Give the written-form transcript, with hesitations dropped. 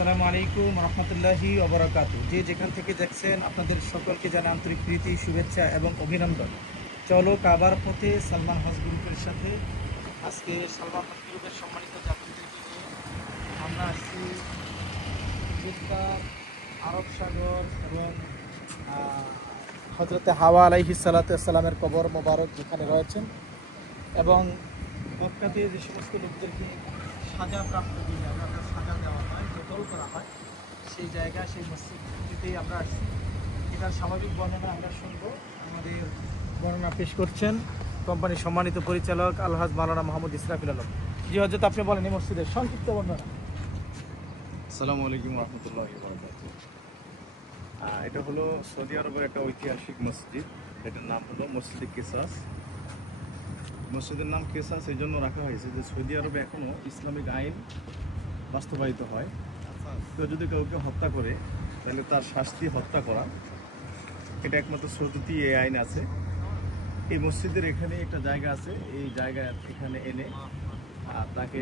আসসালামু আলাইকুম রহমতুল্লাহি ওয়া বারাকাতুহু। যে যেখান থেকে দেখছেন আপনাদের সকলকে জানাই আন্তরিক প্রীতি, শুভেচ্ছা এবং অভিনন্দন। চলো কাবার পথে সালমান হজ গ্রুপের সাথে আজকে সালমান হজ গ্রুপের সম্মানিত যাত্রীদেরকে নিয়ে আমরা আসছি আরব সাগর এবং হযরতে হাওয়া আলাইহিস সালাতু ওয়াস সালামের কবর মোবারক যেখানে রয়েছেন, এবং মক্কাতে যে সমস্ত লোকদেরকে সাজাপ্রাপ্ত দিলে আমরা সাজা দেওয়া হয়, বোতল করা হয়, সেই জায়গা সেই মসজিদটিতেই আমরা আসছি। এটার স্বাভাবিক বর্ণনা আমরা শুনবো। আমাদের বর্ণনা পেশ করছেন কোম্পানির সম্মানিত পরিচালক আলহাজ মাওলানা মোহাম্মদ ইসরাফিল আলম। জি হযরত, আপনি বলেন এই মসজিদের সংক্ষিপ্ত বর্ণনা। আসসালামু আলাইকুম রহমতুল্লাহি ওয়া বারাকাতুহু। এটা হলো সৌদি আরবের একটা ঐতিহাসিক মসজিদ। এটার নাম হলো মসজিদে কেসাস। মসজিদের নাম কেসাস এই জন্য রাখা হয়েছে যে সৌদি আরবে এখনও ইসলামিক আইন বাস্তবায়িত হয়। কেউ যদি কাউকে হত্যা করে তাহলে তার শাস্তি হত্যা করা, এটা একমাত্র সৌদিতেই এই আইন আছে। এই মসজিদের এখানে একটা জায়গা আছে, এই জায়গা এখানে এনে তাকে